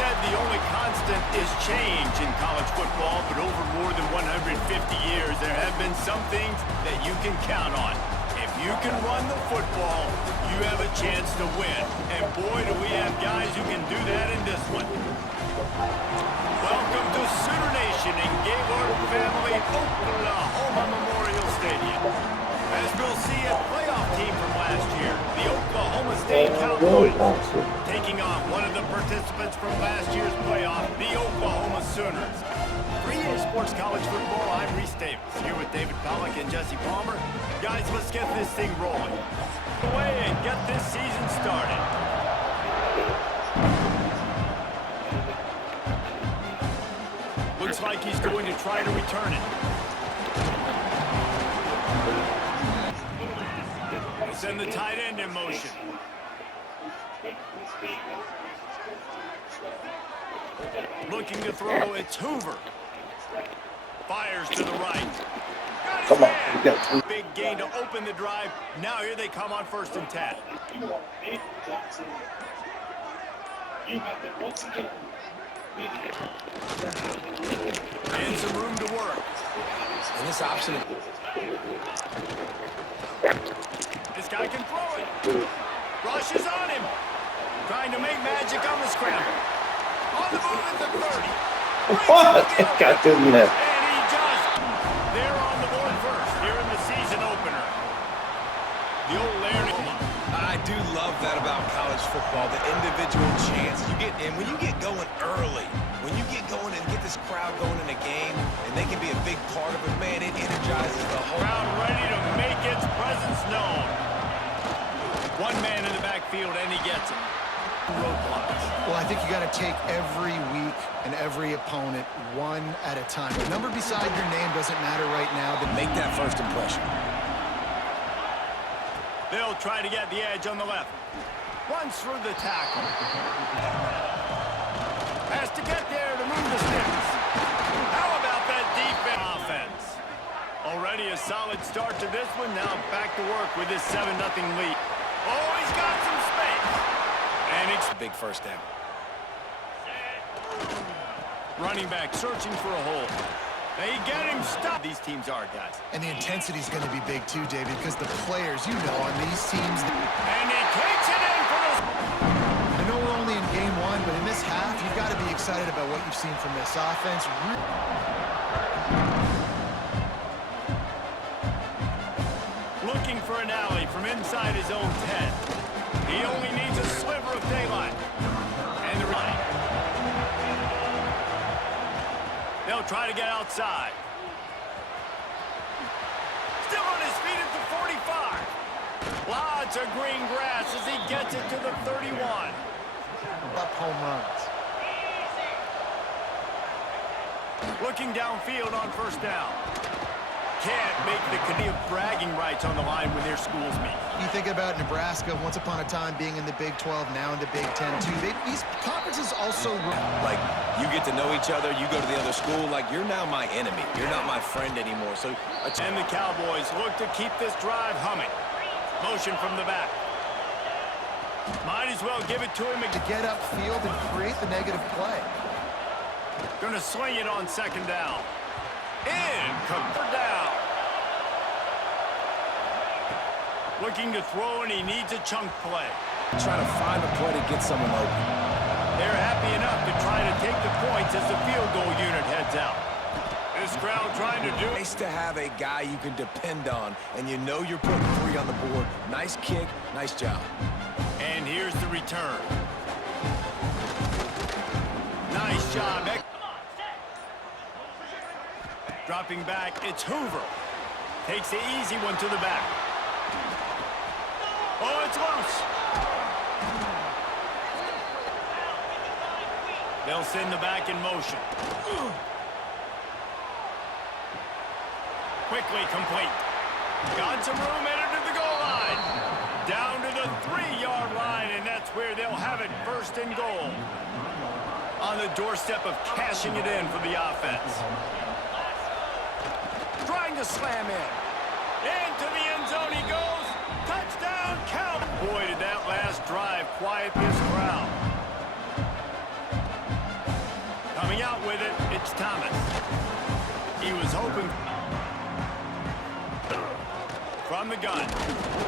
said the only constant is change in college football, but over more than 150 years, there have been some things that you can count on. If you can run the football, you have a chance to win. And boy, do we have guys who can do that in this one. Welcome to Sooner Nation in Gaylord Family, Oklahoma Memorial Stadium. As we'll see, a playoff team from last year, the Oklahoma State Cowboys, taking on one of the participants from last year's playoff, the Oklahoma Sooners. 3A Sports College Football, I'm Reese Davis, here with David Pollack and Jesse Palmer. Guys, let's get this thing rolling. Away and get this season started. Looks like he's going to try to return it. Send the tight end in motion. Looking to throw, it's Hoover. Fires to the right. Come on, we got two. Big gain to open the drive. Now here they come on 1st and 10. And some room to work. And this option. This guy can throw it. Rush is on him. Trying to make magic on the scramble. On the move at the 30. What? Got to do that. And he just. They're on the board first here in the season opener. The old Larry. I do love that about college football, the individual chance you get. And when you get going early, when you get going and get this crowd going in a game, and they can be a big part of it, man, it energizes the whole Crowd ready to make its presence known. One man in the backfield, and he gets it. Roadblocks. Well, I think you got to take every week and every opponent one at a time. The number beside your name doesn't matter right now. But make that first impression. They'll try to get the edge on the left. Runs through the tackle. Has to get there to move the sticks. How about that defense offense? Already a solid start to this one. Now back to work with this 7-0 lead. Oh, he's got some space. And it's a big first down. Running back searching for a hole. They get him stopped. These teams are, guys. And the intensity is going to be big too, David, because the players, you know, on these teams. And he takes it in for the... I know we're only in game one, but in this half, you've got to be excited about what you've seen from this offense. Looking for an alley from inside his own 10. He only needs a sliver of daylight. And the right. They'll try to get outside. Still on his feet at the 45. Lots of green grass as he gets it to the 31. Up home runs. Looking downfield on 1st down. Can't make the canoe bragging rights on the line when their schools meet. You think about Nebraska, once upon a time being in the Big 12, now in the Big 10 too. These conferences also... Like, you get to know each other, you go to the other school, like, you're now my enemy. You're not my friend anymore. So, and the Cowboys look to keep this drive humming. Motion from the back. Might as well give it to him to get upfield and create the negative play. Gonna sling it on 2nd down. Cover down. Looking to throw, and he needs a chunk play. Trying to find a play to get someone open. They're happy enough to try to take the points as the field goal unit heads out. This crowd trying to do... Nice to have a guy you can depend on, and you know you're putting 3 on the board. Nice kick, nice job. And here's the return. Nice job. Dropping back, it's Hoover. Takes the easy one to the back. Oh, it's loose. They'll send the back in motion. Quickly complete. Got some room, headed to the goal line. Down to the 3-yard line, and that's where they'll have it 1st and goal. On the doorstep of cashing it in for the offense. Trying to slam in. Into the end zone he goes. Touchdown, Cow. Boy, did that last drive quiet this crowd. with it. It's Thomas. He was hoping from the gun.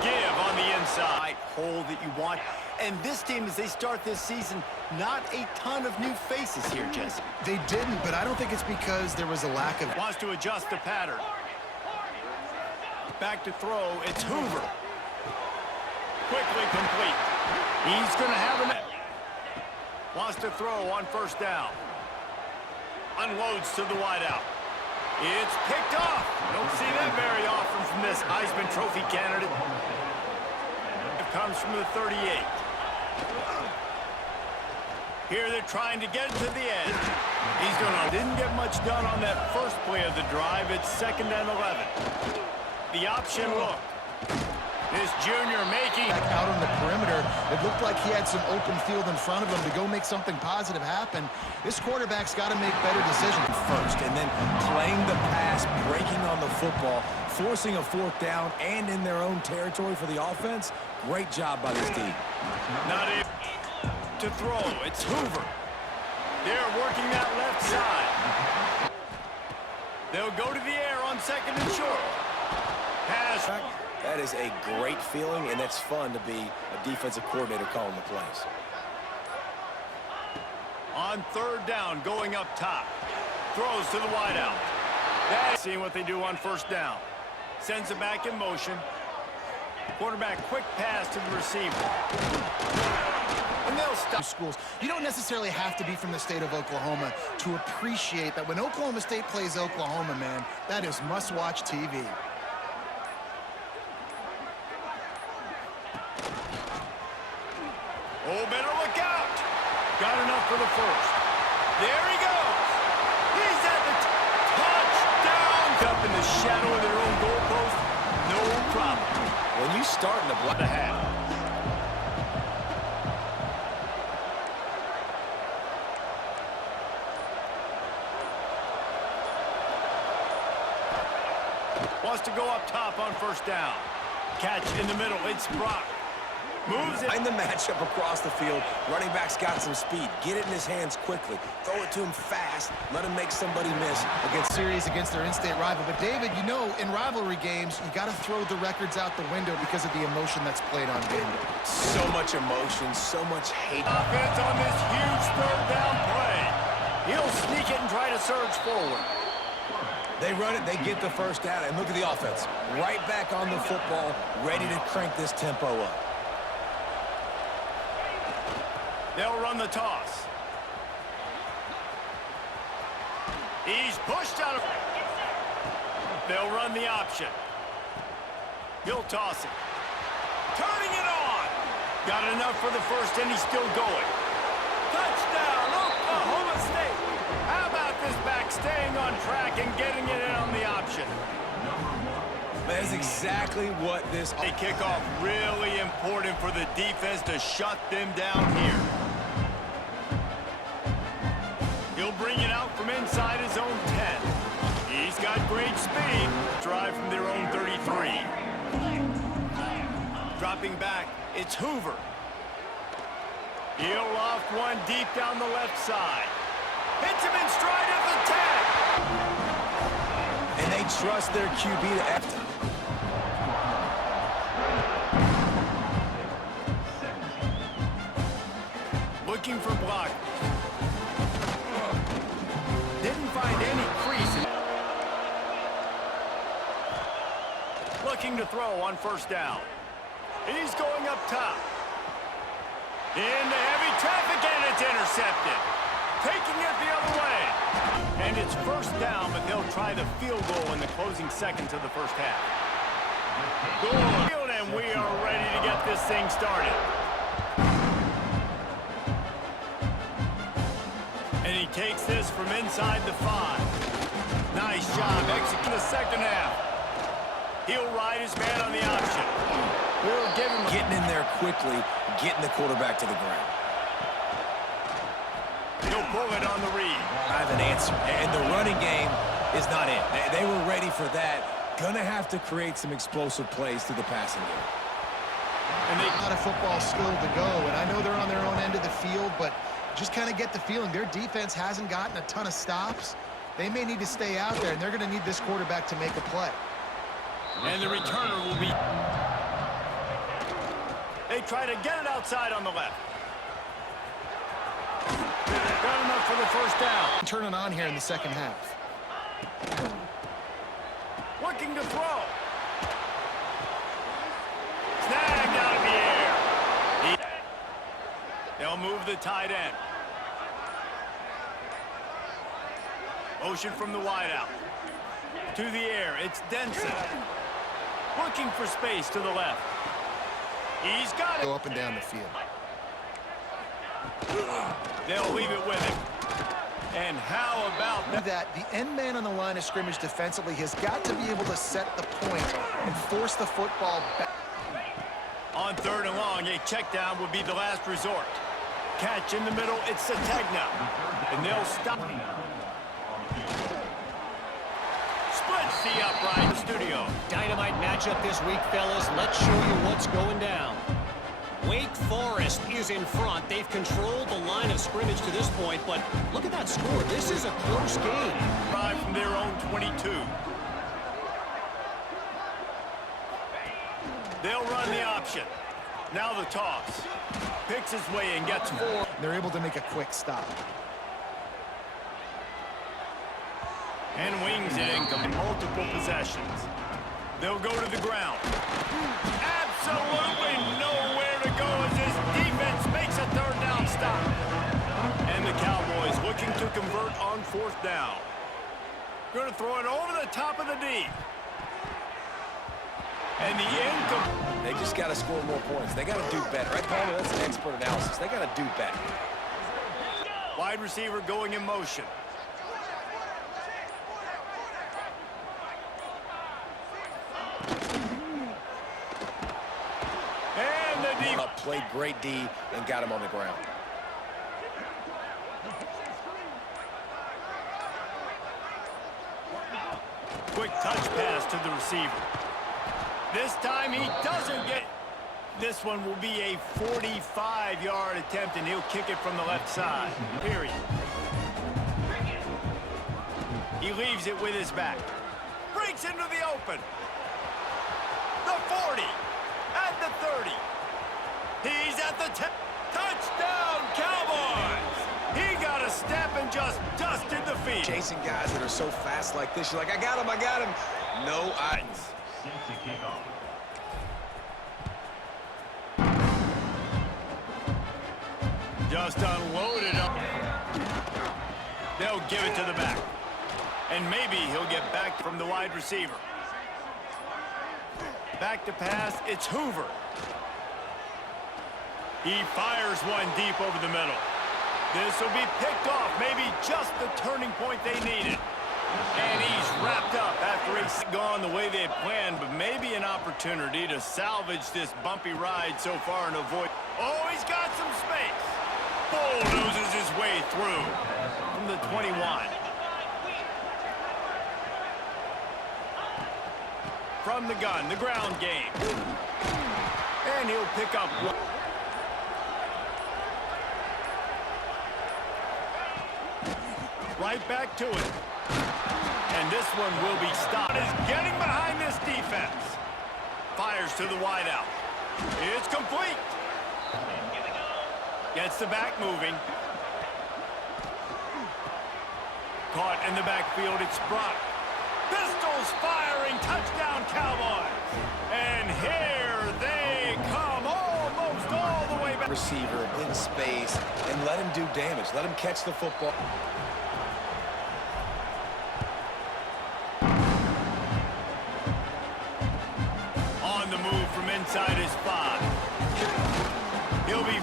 Give on the inside. Hole that you want. And this team, as they start this season, not a ton of new faces here, Jesse. They didn't, but I don't think it's because there was a lack of... Wants to adjust the pattern. Back to throw. It's Hoover. Quickly complete. He's going to have a net. Wants to throw on first down. Unloads to the wideout. It's picked off. Don't see that very often from this Heisman Trophy candidate. It comes from the 38. Here they're trying to get it to the end. He's going to... Didn't get much done on that first play of the drive. It's 2nd and 11. The option look. This junior making... Out on the perimeter, it looked like he had some open field in front of him to go make something positive happen. This quarterback's got to make better decisions First, and then playing the pass, breaking on the football, forcing a 4th down, and in their own territory for the offense. Great job by this team. Not able to throw. It's Hoover. They're working that left side. They'll go to the air on 2nd and short. Pass. That is a great feeling, and it's fun to be a defensive coordinator calling the plays. On 3rd down, going up top. Throws to the wideout. Seeing what they do on 1st down. Sends it back in motion. Quarterback quick pass to the receiver. And they'll stop. Schools. You don't necessarily have to be from the state of Oklahoma to appreciate that when Oklahoma State plays Oklahoma, man, that is must-watch TV. Oh, better look out. Got enough for the first. There he goes. He's at the touchdown. Up in the shadow of their own goalpost. No problem. When you start in the block, The hat. Wants to go up top on 1st down. Catch in the middle. It's Brock. Moves it. find the matchup across the field. Running back's got some speed. Get it in his hands quickly. Throw it to him fast. Let him make somebody miss against Series against their in-state rival. But David, you know, in rivalry games, you got to throw the records out the window because of the emotion that's played on game day. so much emotion, so much hate. Offense on this huge 3rd down play. He'll sneak it and try to surge forward. They run it, they get the 1st down, and look at the offense. Right back on the football, ready to crank this tempo up. They'll run the toss. He's pushed out of... They'll run the option. He'll toss it. Turning it on. Got enough for the first, and he's still going. Touchdown, Oklahoma State. How about this back staying on track and getting it in on the option? That's exactly what this... A kickoff really important for the defense to shut them down here. He'll bring it out from inside his own 10. He's got great speed. Drive from their own 33. Dropping back, it's Hoover. He'll loft one deep down the left side. Hits him in stride at the 10. And they trust their QB to after. Looking for block. Didn't find any crease. Looking to throw on 1st down. He's going up top. Into heavy traffic, and it's intercepted. Taking it the other way. And it's 1st down, but they'll try the field goal in the closing seconds of the 1st half. Good, and we are ready to get this thing started. And he takes this from inside the 5. Nice job executing the 2nd half. He'll ride his man on the option. We'll give him Getting in there quickly, getting the quarterback to the ground. He'll pull it on the read. I have an answer. And the running game is not in. They were ready for that. Gonna have to create some explosive plays through the passing game. And they A lot of football still to go, and I know they're on their own end of the field, but Just kind of get the feeling their defense hasn't gotten a ton of stops. They may need to stay out there, and they're going to need this quarterback to make a play. And the returner will be... They try to get it outside on the left. Got enough for the first down. Turn it on here in the second half. Looking to throw. Snagged out of the air. They'll move the tight end. Motion from the wideout. To the air, it's Denson. Looking for space to the left. He's got it. Go up and down the field. They'll leave it with him. And how about that? That the end man on the line of scrimmage defensively has got to be able to set the point and force the football back. On 3rd and long, a check down would be the last resort. Catch in the middle, it's Sategna. And they'll stop. Splits the upright studio. Dynamite matchup this week, fellas. Let's show you what's going down. Wake Forest is in front. They've controlled the line of scrimmage to this point, but look at that score. This is a close game. Drive from their own 22. They'll run the option. Now the toss. Picks his way and gets 4. They're able to make a quick stop. And wings it in multiple possessions. They'll go to the ground. Absolutely nowhere to go as this defense makes a 3rd down stop. And the Cowboys looking to convert on 4th down. Going to throw it over the top of the D. And the incomplete. They just got to score more points. They got to do better. Right, Palmer? That's an expert analysis. They got to do better. Wide receiver going in motion. And the deep. Played great D and got him on the ground. Quick touch pass to the receiver. This time he doesn't get. This one will be a 45-yard attempt, and he'll kick it from the left side. Period. He leaves it with his back. Breaks into the open. The 40. At the 30. He's at the 10. Touchdown, Cowboys! He got a step and just dusted the field. Chasing guys that are so fast like this, you're like, I got him, I got him. No eyes. Just unloaded up. They'll give it to the back. And maybe he'll get back from the wide receiver. Back to pass, it's Hoover. He fires one deep over the middle. This will be picked off, maybe just the turning point they needed. And he's wrapped up after he's gone the way they had planned, but maybe an opportunity to salvage this bumpy ride so far and avoid. Oh, he's got some space. Bulldozes his way through from the 21. From the gun, the ground game. And he'll pick up one. Right back to it. And this one will be stopped. Is getting behind this defense. Fires to the wideout. It's complete. Gets the back moving. Caught in the backfield, it's Brock. Pistols firing, touchdown Cowboys. And here they come, almost all the way back. Receiver in space and let him do damage. Let him catch the football. On the move from inside his 5. He'll be...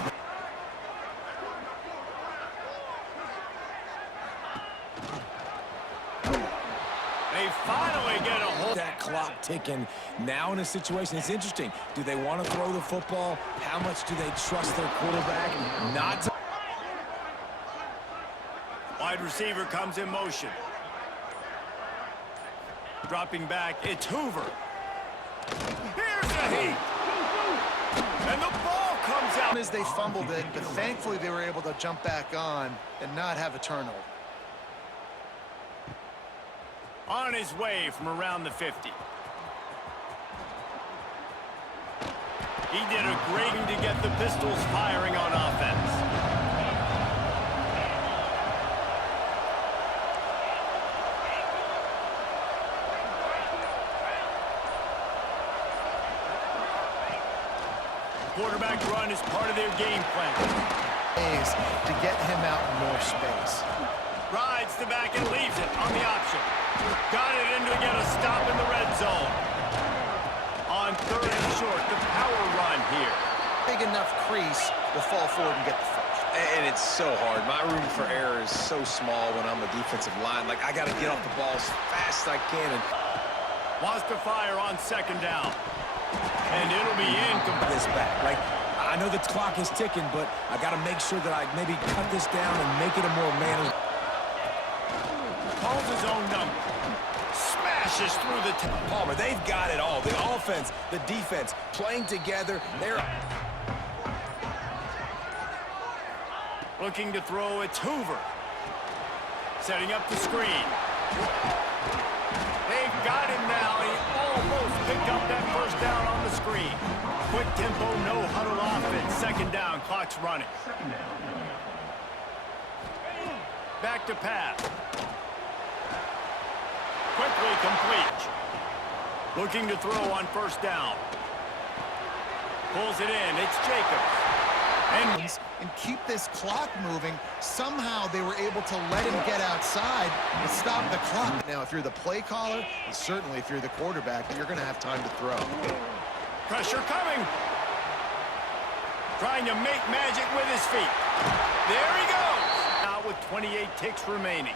They finally get a hold. That clock ticking. Now in a situation, it's interesting. Do they want to throw the football? How much do they trust their quarterback not to? Wide receiver comes in motion. Dropping back, it's Hoover. Here's the heat. And the ball comes moves out. As they fumbled it, but thankfully they were able to jump back on and not have a turnover. On his way from around the 50. He did a great thing to get the Pistols firing on offense. Quarterback run is part of their game plan. To get him out in more space. Rides the back and leaves it on the option. Got it in to get a stop in the red zone. On third and short, the power run here. Big enough crease will fall forward and get the first. And it's so hard. My room for error is so small when I'm a defensive line. Like, I got to get off the ball as fast as I can. And Wants to fire on second down. And it'll be incomplete. this back. Like, I know the clock is ticking, but I got to make sure that I maybe cut this down and make it a more manageable. Calls his own number. Smashes through the Palmer, they've got it all. The offense, the defense, playing together. They're looking to throw. It's Hoover. Setting up the screen. They've got him now. He almost picked up that first down on the screen. Quick tempo, no huddle offense. Second down, clock's running. Back to pass. Quickly complete. Looking to throw on first down. Pulls it in. It's Jacobs. And keep this clock moving. Somehow they were able to let him get outside and stop the clock. Now, if you're the play caller, and certainly if you're the quarterback, you're going to have time to throw. Pressure coming. Trying to make magic with his feet. There he goes. Now with 28 ticks remaining.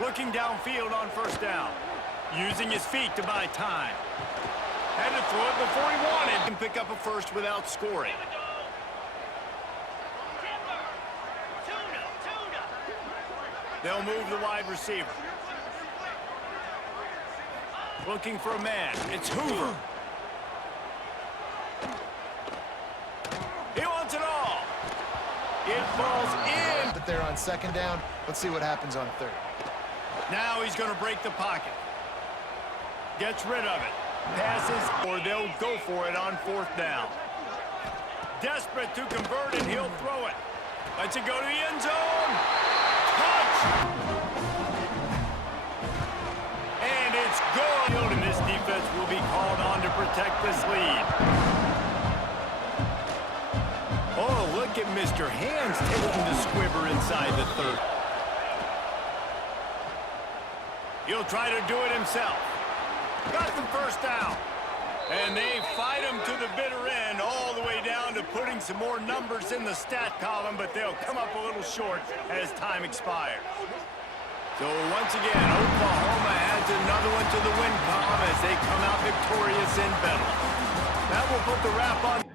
Looking downfield on first down. Using his feet to buy time. Had to throw it before he wanted. And pick up a first without scoring. They'll move the wide receiver. Looking for a man. It's Hoover. He wants it all. It falls in. But they're on second down. Let's see what happens on third. Now he's going to break the pocket. Gets rid of it. Passes, or they'll go for it on fourth down. Desperate to convert it, he'll throw it. Lets it go to the end zone. Touch! And it's good. And this defense will be called on to protect this lead. Oh, look at Mr. Hands taking the squibber inside the third. He'll try to do it himself. Got the first down. And they fight him to the bitter end, all the way down to putting some more numbers in the stat column, but they'll come up a little short as time expires. So once again, Oklahoma adds another one to the win column as they come out victorious in Bedlam. That will put the wrap on.